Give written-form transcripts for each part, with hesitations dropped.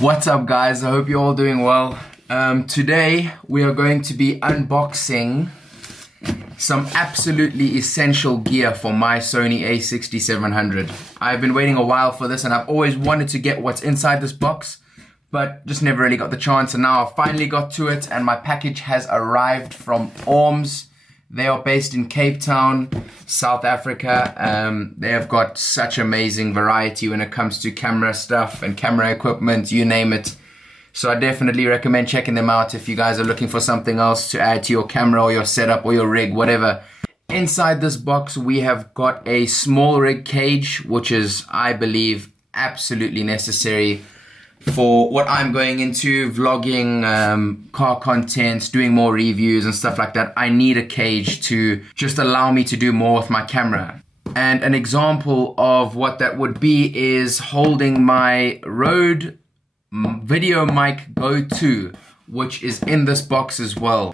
What's up guys, I hope you're all doing well. Today we are going to be unboxing some absolutely essential gear for my Sony A6700. I've been waiting a while for this and I've always wanted to get what's inside this box, but just never really got the chance, and now I finally got to it and my package has arrived from Orms. They are based in Cape Town, South Africa. They have got such amazing variety when it comes to camera stuff and camera equipment, you name it. So I definitely recommend checking them out if you guys are looking for something else to add to your camera or your setup or your rig, whatever. Inside this box, we have got a SmallRig cage, which is, I believe, absolutely necessary for what I'm going into, vlogging, car content, doing more reviews and stuff like that. I need a cage to just allow me to do more with my camera. And an example of what that would be is holding my Rode video mic Go 2, which is in this box as well.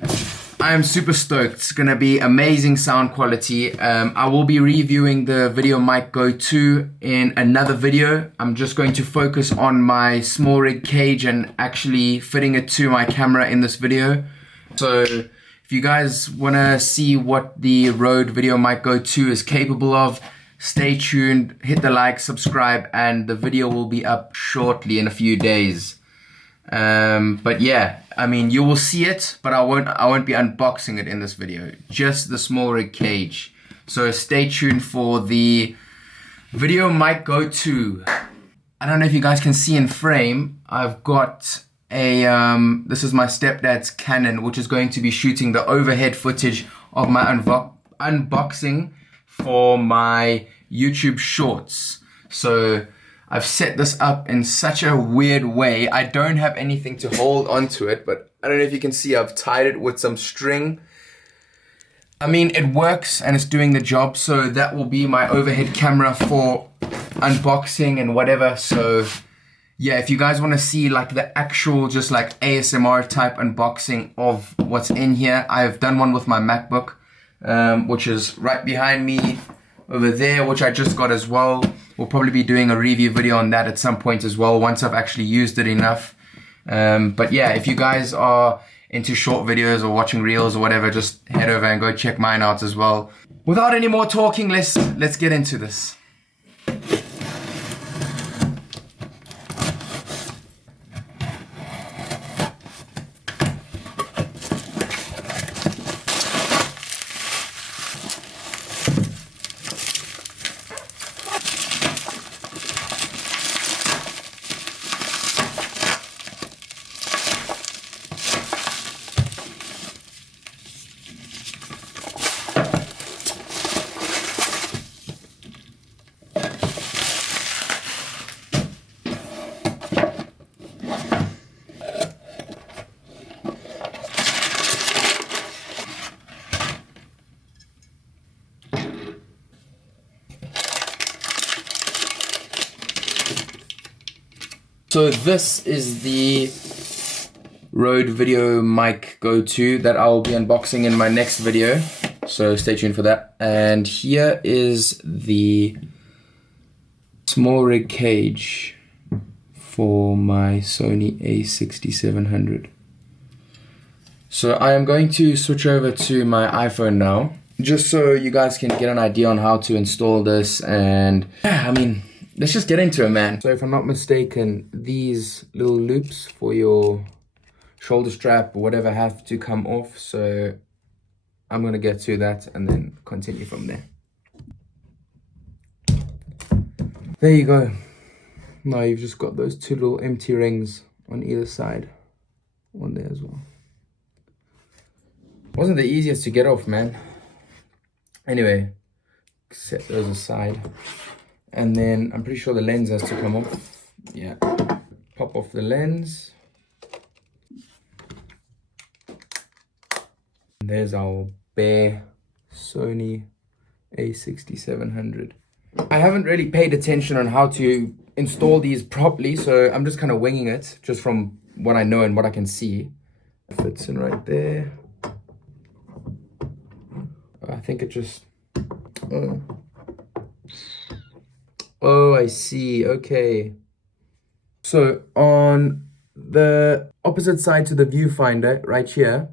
I am super stoked. It's gonna be amazing sound quality. I will be reviewing the video mic Go 2 in another video. I'm just going to focus on my SmallRig cage and actually fitting it to my camera in this video. So if you guys wanna see what the Rode video mic Go 2 is capable of, stay tuned, hit the like, subscribe, and the video will be up shortly in a few days. But yeah, I mean, you will see it, but I won't be unboxing it in this video, just the SmallRig cage. So stay tuned for the video mic Go 2. I don't know if you guys can see in frame, I've got a, this is my stepdad's Canon, which is going to be shooting the overhead footage of my unboxing for my YouTube shorts. So I've set this up in such a weird way. I don't have anything to hold onto it, but I don't know if you can see, I've tied it with some string. I mean, it works and it's doing the job. So that will be my overhead camera for unboxing and whatever. So yeah, if you guys want to see like the actual just like ASMR type unboxing of what's in here, I've done one with my MacBook, which is right behind me over there, which I just got as well. We'll probably be doing a review video on that at some point as well, once I've actually used it enough. But yeah, if you guys are into short videos or watching reels or whatever, just head over and go check mine out as well. Without any more talking, let's get into this. So this is the Rode video mic Go 2 that I will be unboxing in my next video. So stay tuned for that. And here is the SmallRig cage for my Sony A6700. So I am going to switch over to my iPhone now, just so you guys can get an idea on how to install this. And yeah, I mean, let's just get into it, man. So if I'm not mistaken, these little loops for your shoulder strap or whatever have to come off. So I'm gonna get to that and then continue from there. There you go. Now you've just got those two little empty rings on either side. One there as well. Wasn't the easiest to get off, man. Anyway, set those aside. And then I'm pretty sure the lens has to come off. Yeah. Pop off the lens. And there's our bare Sony A6700. I haven't really paid attention on how to install these properly, so I'm just kind of winging it, just from what I know and what I can see. It fits in right there. I think it just... Oh, I see. Okay. So on the opposite side to the viewfinder, right here,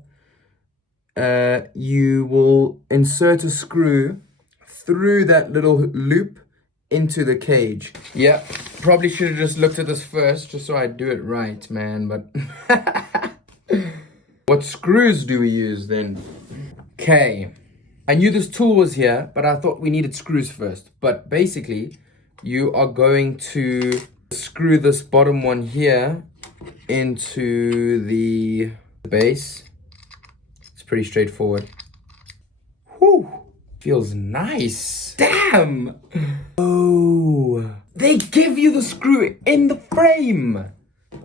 you will insert a screw through that little loop into the cage. Yeah, probably should have just looked at this first, just so I do it right, man, but... What screws do we use then? Okay, I knew this tool was here, but I thought we needed screws first. But basically, you are going to screw this bottom one here into the base. It's pretty straightforward. Whew, feels nice. Damn! Oh, they give you the screw in the frame.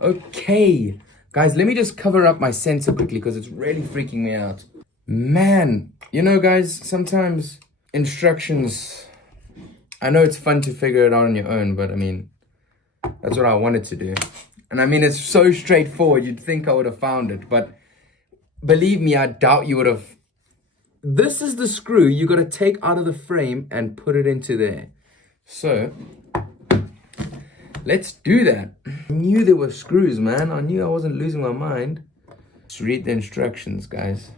Okay. Guys, let me just cover up my sensor quickly because it's really freaking me out. Man, you know guys, sometimes instructions, I know it's fun to figure it out on your own, but I mean, that's what I wanted to do. And I mean, it's so straightforward, you'd think I would have found it, but believe me, I doubt you would have. This is the screw you got to take out of the frame and put it into there. So, let's do that. I knew there were screws, man. I knew I wasn't losing my mind. Let's read the instructions, guys.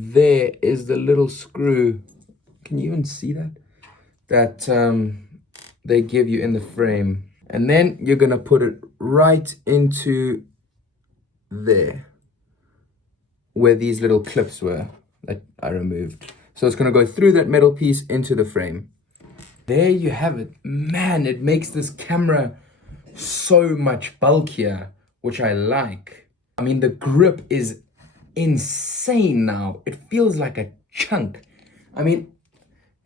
There is the little screw. Can you even see that? That they give you in the frame. And then you're gonna put it right into there, where these little clips were that I removed. So it's gonna go through that metal piece into the frame. There you have it. Man, it makes this camera so much bulkier, which I like. I mean, the grip is insane now. It feels like a chunk. I mean,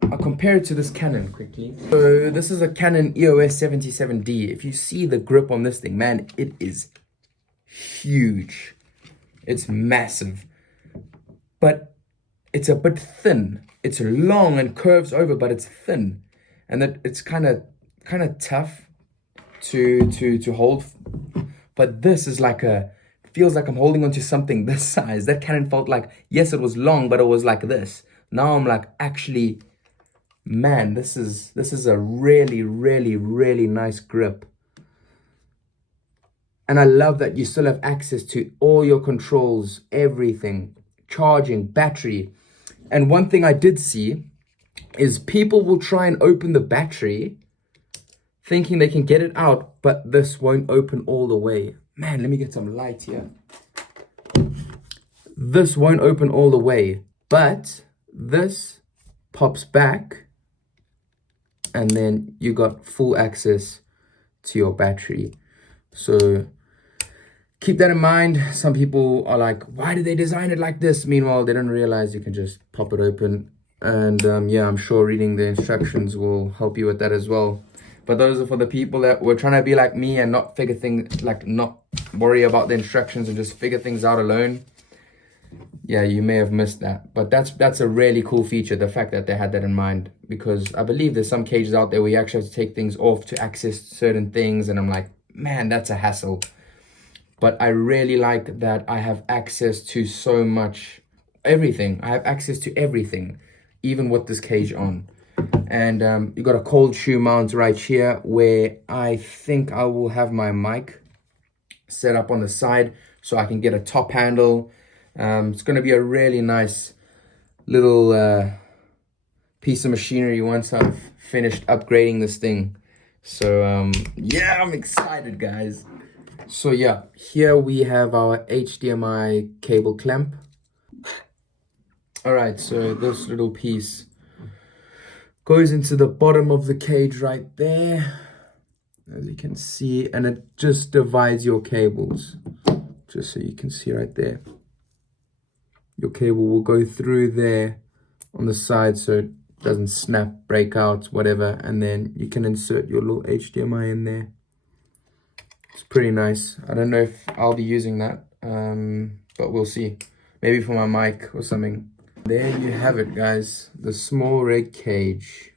I'll compare it to this Canon quickly. So this is a Canon EOS 77D. If you see the grip on this thing, man, it is huge. It's massive. But it's a bit thin. It's long and curves over, but it's thin. And that it's kind of tough to hold. But this is like feels like I'm holding onto something this size. That Canon felt like, yes, it was long, but it was like this. Now I'm like, actually, man, this is a really, really, really nice grip. And I love that you still have access to all your controls, everything, charging, battery. And one thing I did see is people will try and open the battery thinking they can get it out, but this won't open all the way. Man, let me get some light here. This won't open all the way, but this pops back and then you got full access to your battery. So keep that in mind. Some people are like, why did they design it like this? Meanwhile, they don't realize you can just pop it open. And yeah, I'm sure reading the instructions will help you with that as well. But those are for the people that were trying to be like me and not figure things, like not worry about the instructions and just figure things out alone. Yeah, you may have missed that. But that's a really cool feature, the fact that they had that in mind. Because I believe there's some cages out there where you actually have to take things off to access certain things. And I'm like, man, that's a hassle. But I really like that I have access to so much, everything. I have access to everything, even with this cage on. And you got a cold shoe mount right here where I think I will have my mic set up on the side so I can get a top handle. It's going to be a really nice little piece of machinery once I've finished upgrading this thing. So yeah, I'm excited, guys. So yeah, here we have our HDMI cable clamp. All right, so this little piece goes into the bottom of the cage right there, as you can see, and it just divides your cables, just so you can see right there. Your cable will go through there on the side so it doesn't snap, break out, whatever, and then you can insert your little HDMI in there. It's pretty nice. I don't know if I'll be using that, but we'll see. Maybe for my mic or something. There you have it, guys. The SmallRig cage.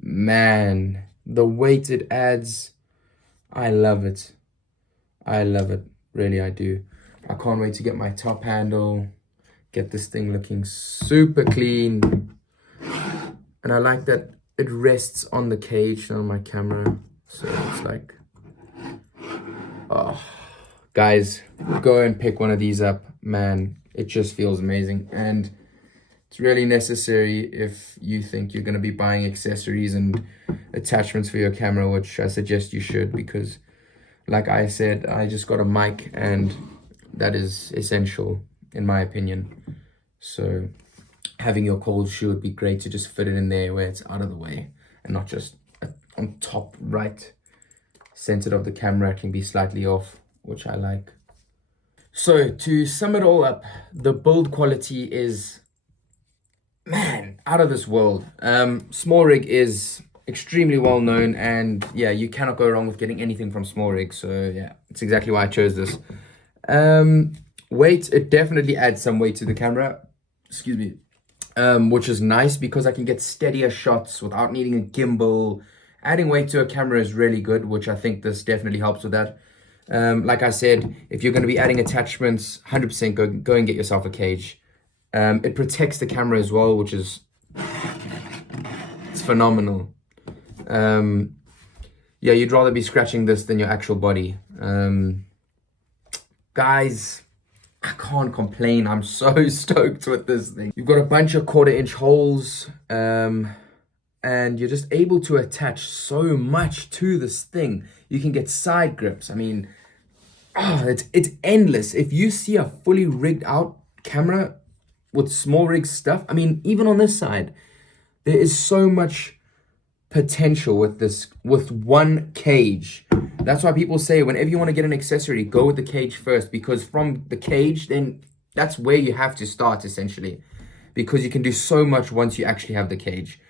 Man, the weight it adds, I love it. I love it. Really, I do. I can't wait to get my top handle, get this thing looking super clean. And I like that it rests on the cage, on my camera. So it's like, oh, guys, go and pick one of these up, man. It just feels amazing. And it's really necessary if you think you're going to be buying accessories and attachments for your camera, which I suggest you should, because like I said, I just got a mic and that is essential in my opinion. So having your cold shoe would be great to just fit it in there where it's out of the way and not just on top right centered of the camera. It can be slightly off, which I like. So to sum it all up, the build quality is, man, out of this world. SmallRig is extremely well known, and yeah, you cannot go wrong with getting anything from SmallRig. So yeah, it's exactly why I chose this. Weight, it definitely adds some weight to the camera, excuse me, which is nice because I can get steadier shots without needing a gimbal. Adding weight to a camera is really good, which I think this definitely helps with that. Like I said, if you're going to be adding attachments, 100% go and get yourself a cage. It protects the camera as well, which is, it's phenomenal. Yeah, you'd rather be scratching this than your actual body. Guys, I can't complain. I'm so stoked with this thing. You've got a bunch of 1/4-inch holes, and you're just able to attach so much to this thing. You can get side grips. I mean, it's endless. If you see a fully rigged out camera with SmallRig stuff, I mean, even on this side, there is so much potential with this, with one cage. That's why people say whenever you want to get an accessory, go with the cage first, because from the cage, then that's where you have to start essentially, because you can do so much once you actually have the cage.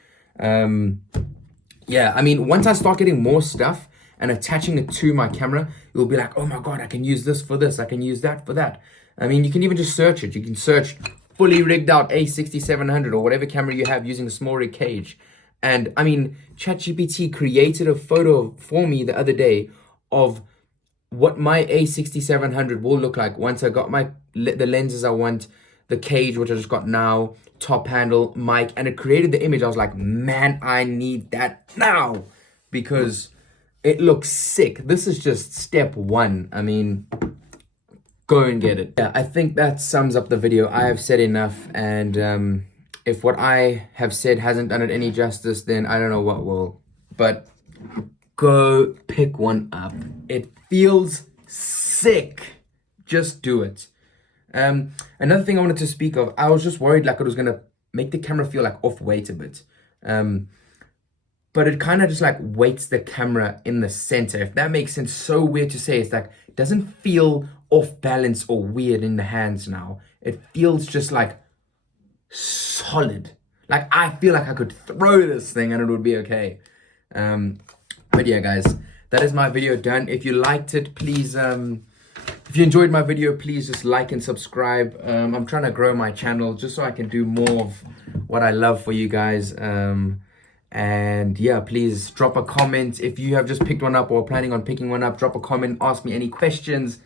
Yeah, I mean, once I start getting more stuff and attaching it to my camera, you'll be like, oh my God, I can use this for this. I can use that for that. I mean, you can even just search it. You can search fully rigged out A6700 or whatever camera you have using a SmallRig cage. And I mean, ChatGPT created a photo for me the other day of what my A6700 will look like once I got the lenses I want, the cage, which I just got now, top handle, mic, and it created the image. I was like, man, I need that now because it looks sick. This is just step one. I mean, go and get it. Yeah, I think that sums up the video. I have said enough, and if what I have said hasn't done it any justice, then I don't know what will. But go pick one up. It feels sick. Just do it. Another thing I wanted to speak of, I was just worried like it was gonna make the camera feel like off weight a bit. But it kind of just like weights the camera in the center, if that makes sense. So weird to say. It's like, it doesn't feel off balance or weird in the hands now. It feels just like solid. Like I feel like I could throw this thing and it would be okay. But yeah, guys, that is my video done. If you liked it, please, if you enjoyed my video, please just like and subscribe. I'm trying to grow my channel just so I can do more of what I love for you guys. And yeah, please drop a comment. If you have just picked one up or are planning on picking one up, drop a comment, ask me any questions,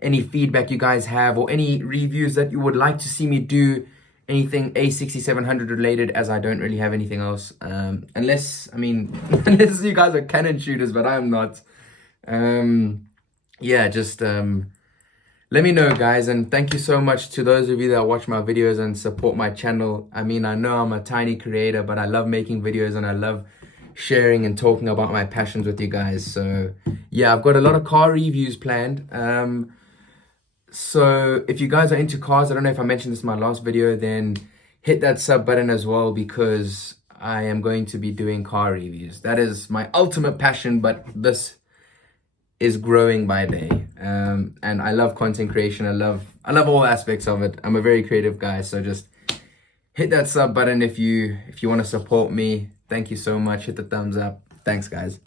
any feedback you guys have, or any reviews that you would like to see me do. Anything A6700 related, as I don't really have anything else. Unless, I mean, unless you guys are Canon shooters, but I'm not. Yeah, just let me know, guys, and thank you so much to those of you that watch my videos and support my channel. I mean, I know I'm a tiny creator, but I love making videos and I love sharing and talking about my passions with you guys. So yeah, I've got a lot of car reviews planned. So if you guys are into cars, I don't know if I mentioned this in my last video, then hit that sub button as well, because I am going to be doing car reviews. That is my ultimate passion, but this is growing by day. And I love content creation. I love all aspects of it. I'm a very creative guy, so just hit that sub button if you want to support me. Thank you so much. Hit the thumbs up. Thanks, guys.